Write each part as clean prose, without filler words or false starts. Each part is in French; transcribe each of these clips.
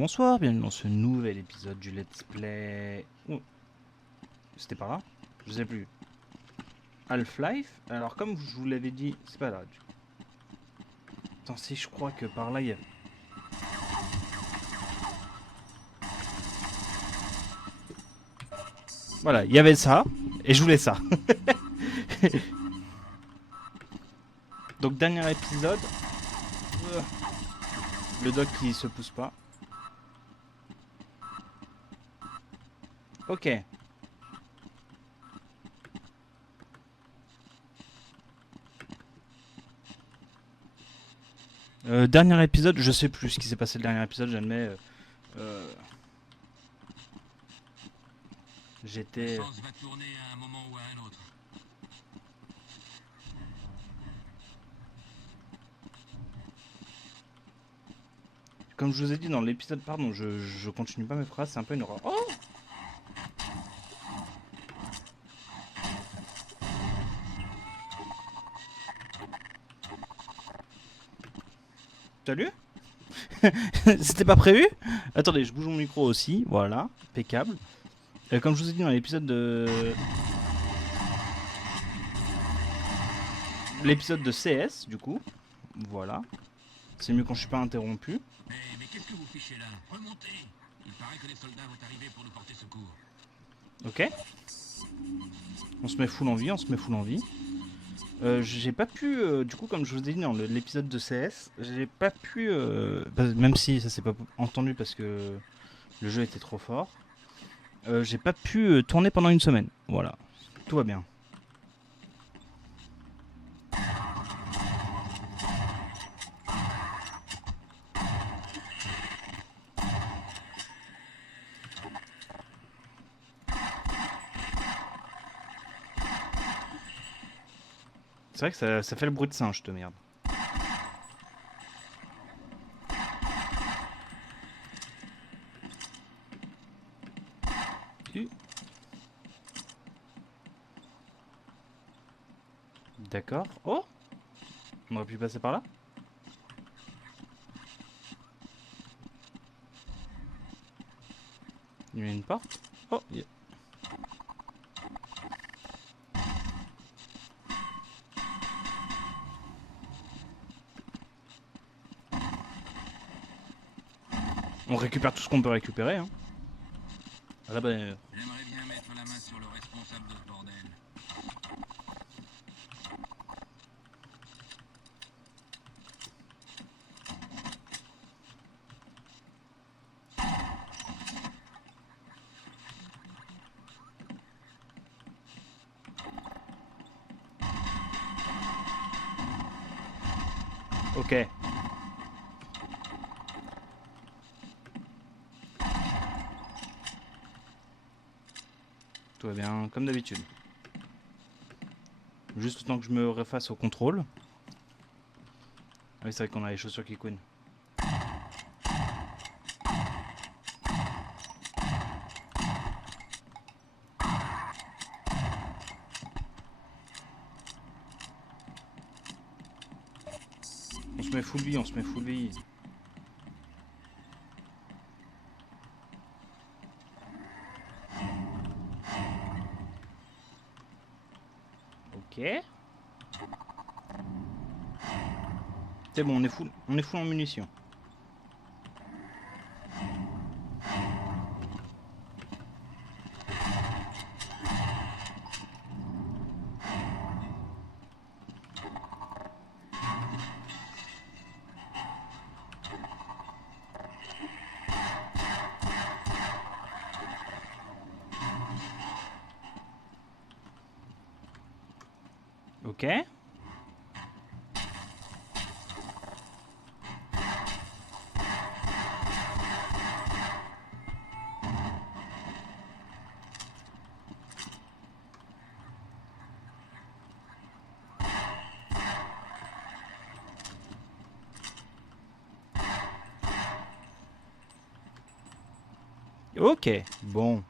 bonsoir, bienvenue dans ce nouvel épisode du Let's Play... Oh. C'était par là? Je sais plus. Half-Life. Alors comme je vous l'avais dit, c'est pas là. Attends, si je crois que par là il y a... Voilà, il y avait ça, et je voulais ça. Donc dernier épisode. Le doc qui se pousse pas. Ok. Dernier épisode, je sais plus ce qui s'est passé le dernier épisode, j'admets. J'étais... La chance va tourner à un moment ou à un autre. Comme je vous ai dit dans l'épisode, pardon, je continue pas mes phrases, c'est un peu une horreur. Oh! Salut. C'était pas prévu. Attendez, je bouge mon micro aussi, voilà, impeccable. Comme je vous ai dit dans l'épisode de... L'épisode de CS, du coup. Voilà. C'est mieux quand je suis pas interrompu. Mais qu'est-ce que vous fichez là? Remontez! Il paraît que les soldats vont arriver pour nous porter secours. Ok. On se met full en vie, on se met full en vie. J'ai pas pu, du coup, comme je vous ai dit dans l'épisode de CS, j'ai pas pu, même si ça s'est pas entendu parce que le jeu était trop fort, j'ai pas pu tourner pendant une semaine. Voilà, tout va bien. C'est vrai que ça fait le bruit de singe, te merde. D'accord. Oh! On aurait pu passer par là? Il y a une porte? Oh! Yeah. On récupère tout ce qu'on peut récupérer, hein. À la bonne heure. J'aimerais bien mettre la main sur le responsable de ce bordel. Ok. Tout va bien, comme d'habitude. Juste le temps que je me refasse au contrôle. Ah oui, c'est vrai qu'on a les chaussures qui couinent. On se met full vie, on se met full vie. Ok. C'est bon, on est full en munitions. Ok. Ok, bon.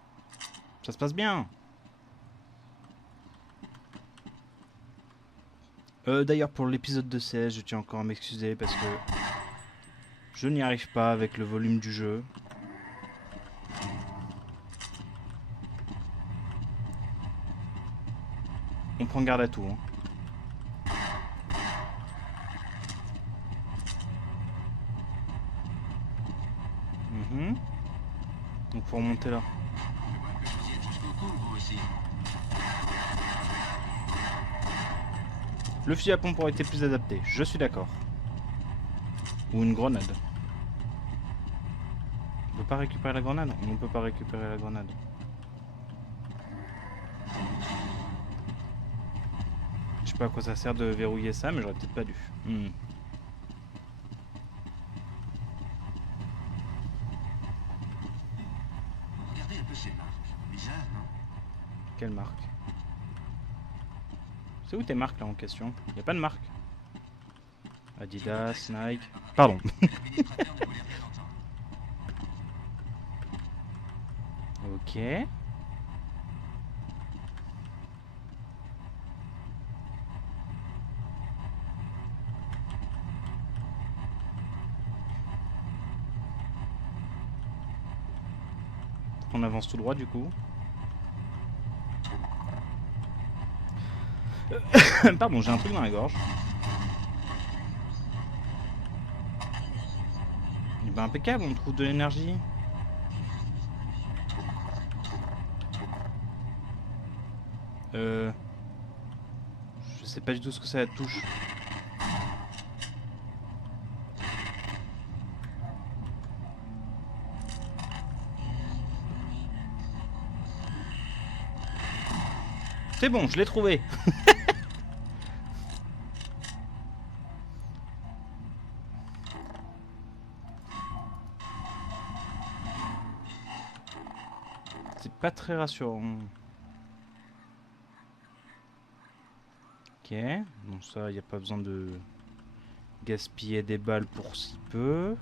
Ça se passe bien. D'ailleurs, pour l'épisode de CS, je tiens encore à m'excuser parce que Je n'y arrive pas avec le volume du jeu. On prend garde à tout. Hein. Donc faut remonter là. Je vois que vous y êtes jusqu'au cou, vous aussi. Le fusil à pompe aurait été plus adapté, je suis d'accord. Ou une grenade. On peut pas récupérer la grenade? On ne peut pas récupérer la grenade. Je sais pas à quoi ça sert de verrouiller ça, mais j'aurais peut-être pas dû. Regardez un peu ces marques. Bizarre, non? Quelle marque? C'est où tes marques là en question? Y a pas de marque. Adidas, Nike... Pardon. L'administrateur ne voulait rien entendre. Ok. On avance tout droit du coup. Pardon, j'ai un truc dans la gorge. Et ben impeccable, on trouve de l'énergie. Je sais pas du tout ce que ça touche. C'est bon, je l'ai trouvé. C'est pas très rassurant. Ok, bon ça, il n'y a pas besoin de gaspiller des balles pour si peu.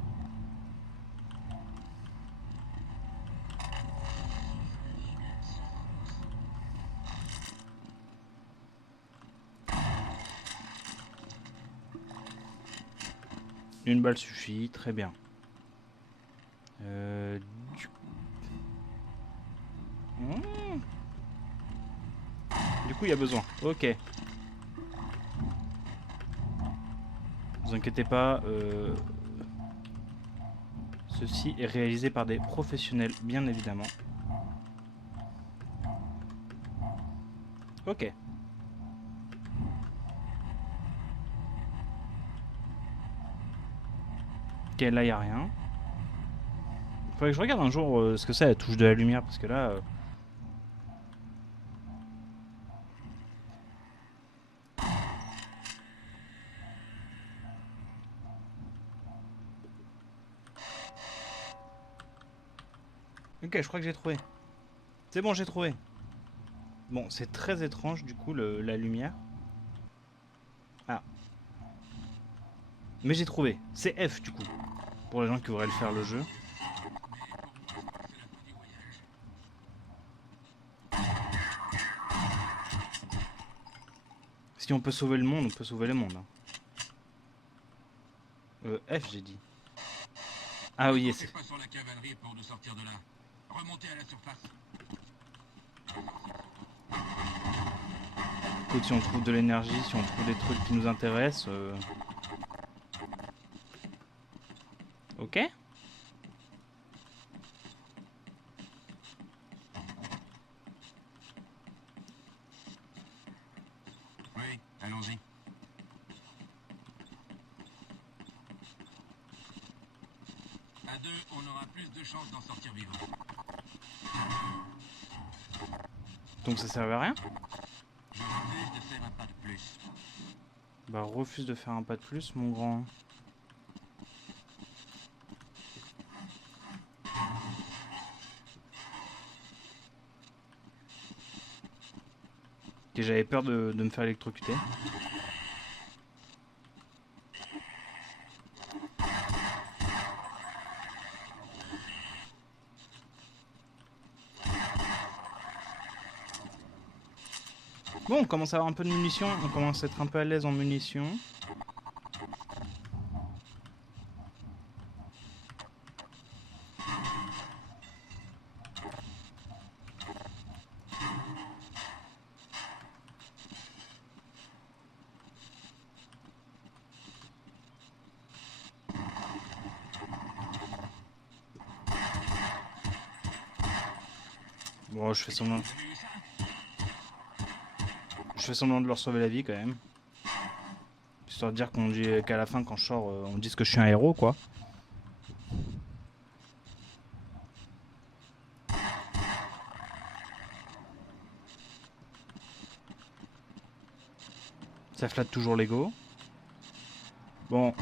Une balle suffit, très bien. Du coup, il y a besoin. Ok. Ne vous inquiétez pas. Ceci est réalisé par des professionnels, bien évidemment. Ok. Ok, là, il n'y a rien. Faudrait que je regarde un jour ce que c'est la touche de la lumière, parce que là... Ok, je crois que j'ai trouvé. C'est bon, j'ai trouvé. Bon, c'est très étrange, du coup, la lumière. Ah. Mais j'ai trouvé. C'est F, du coup. Pour les gens qui voudraient le faire, le jeu. Si on peut sauver le monde, on peut sauver le monde. Hein. F, j'ai dit. Ah oui, c'est... Pas sur la cavalerie pour nous sortir de là. Remontez à la surface. Écoute, si on trouve de l'énergie, si on trouve des trucs qui nous intéressent... Ok. Oui, allons-y. À deux, on aura plus de chances d'en sortir vivant. Donc ça servait à rien? Je refuse de faire un pas de plus. Bah refuse de faire un pas de plus, mon grand. Ok, j'avais peur de me faire électrocuter. Bon, on commence à avoir un peu de munitions, on commence à être un peu à l'aise en munitions. Bon, je fais semblant. Je fais semblant de leur sauver la vie quand même. Histoire de dire qu'on dit qu'à la fin, quand je sors, on me dise que je suis un héros, quoi. Ça flatte toujours l'ego. Bon.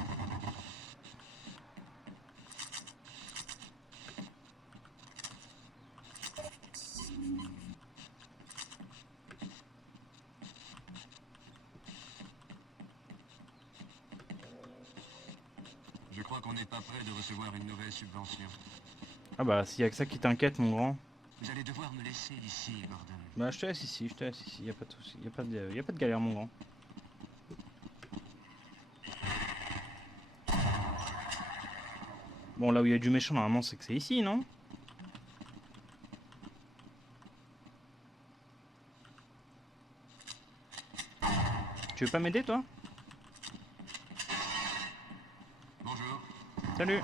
Je crois qu'on n'est pas prêt de recevoir une nouvelle subvention. Ah bah, s'il y a que ça qui t'inquiète, mon grand. Vous allez devoir me laisser ici, Gordon. Bah, je te laisse ici, y a pas de soucis, y a pas de galère, mon grand. Bon, là où il y a du méchant, normalement, c'est que c'est ici, non? Tu veux pas m'aider, toi? Bonjour. Salut.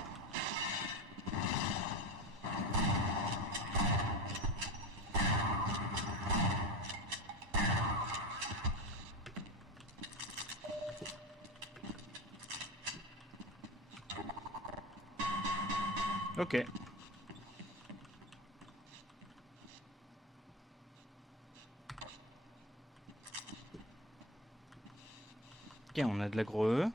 Ok. Ok, on a de l'agreux.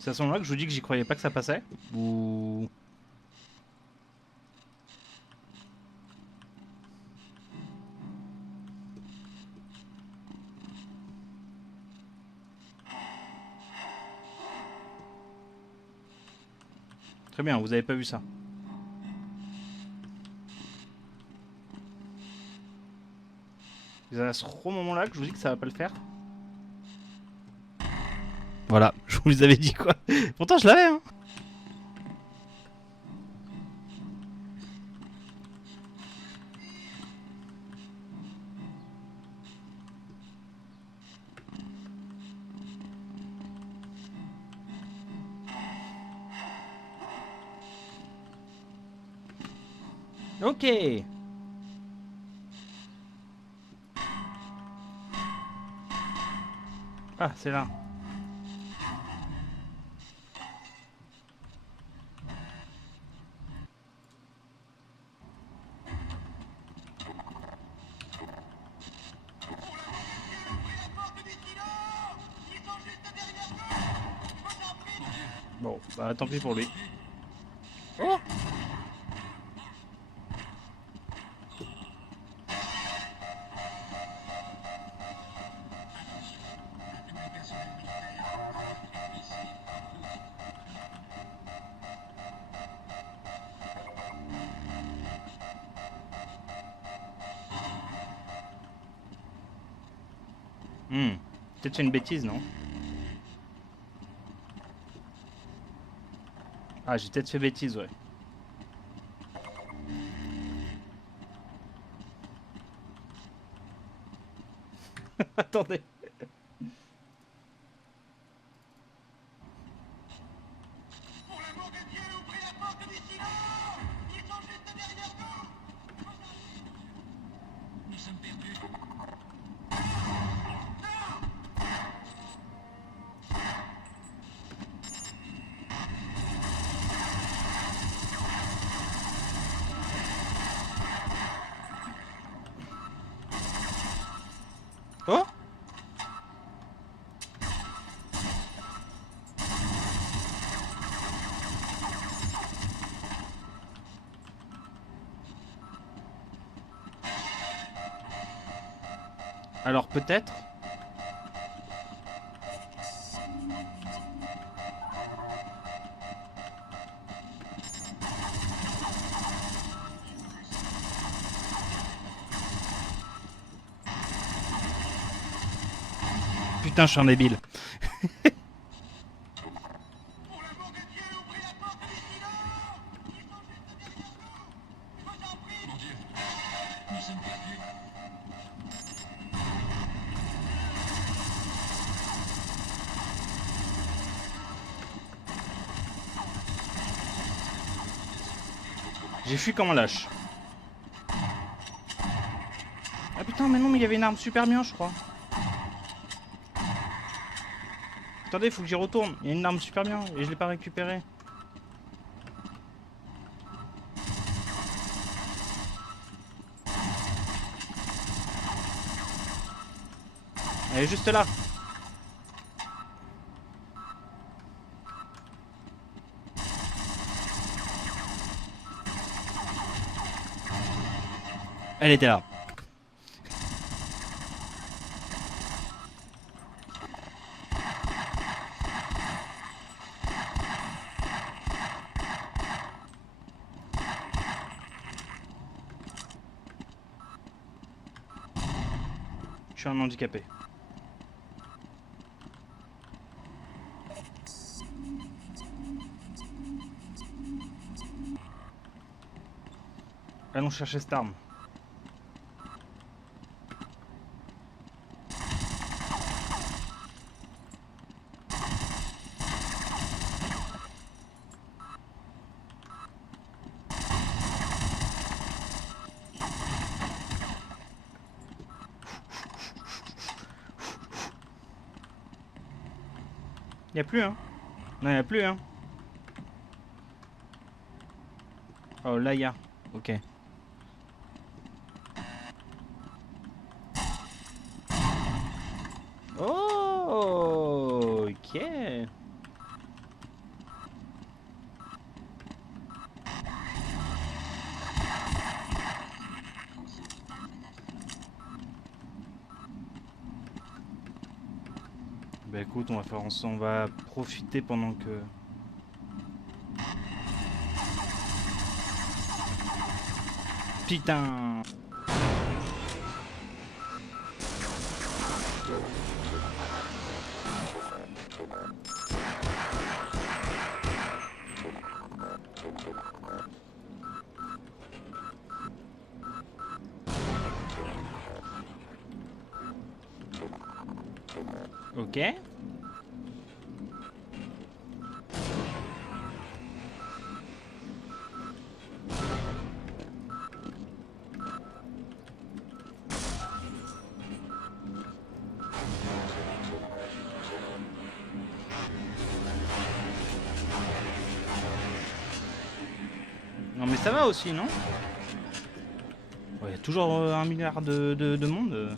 C'est à ce moment-là que je vous dis que j'y croyais pas que ça passait? Ou... Très bien, vous avez pas vu ça. C'est à ce moment-là que je vous dis que ça va pas le faire. Voilà, je vous les avais dit quoi. Pourtant je l'avais, hein. Ok. Ah, c'est là. Bon, bah tant pis pour lui. Oh! Peut-être fait une bêtise, non? Ah, j'ai peut-être fait bêtise, ouais. Attendez. Nous sommes perdus. Oh! Alors peut-être. Putain, je suis un débile. Mon Dieu. Nous sommes perdus. J'ai fui comme un lâche. Ah putain, mais non, mais il y avait une arme super bien, je crois. Attendez, faut que j'y retourne. Il y a une arme super bien et je l'ai pas récupérée. Elle est juste là. Elle était là. Je suis un handicapé. Allons chercher cette arme. Y'a plus, hein? Non, y'a plus, hein? Oh, là, y'a. Ok. Oh, ok. Bah écoute, on va faire on va profiter pendant que... Putain. Ok. Non mais ça va aussi, non? Il y a toujours 1 milliard de monde.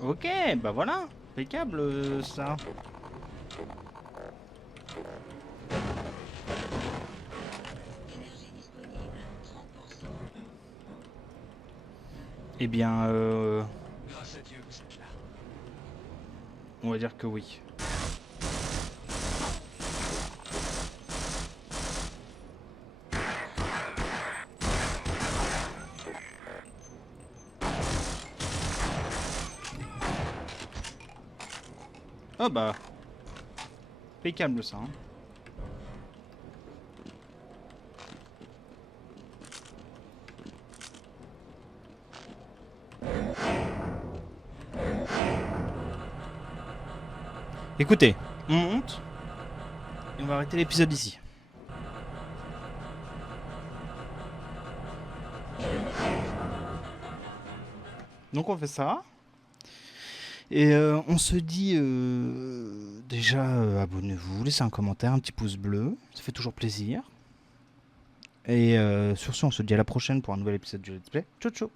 Ok, bah voilà, impeccable ça. Eh bien, on va dire que oui. Oh bah, impeccable ça. Hein. Écoutez, on monte et on va arrêter l'épisode ici. Donc on fait ça. Et on se dit déjà abonnez-vous, laissez un commentaire, un petit pouce bleu, ça fait toujours plaisir. Et sur ce on se dit à la prochaine pour un nouvel épisode du Let's Play. Ciao ciao.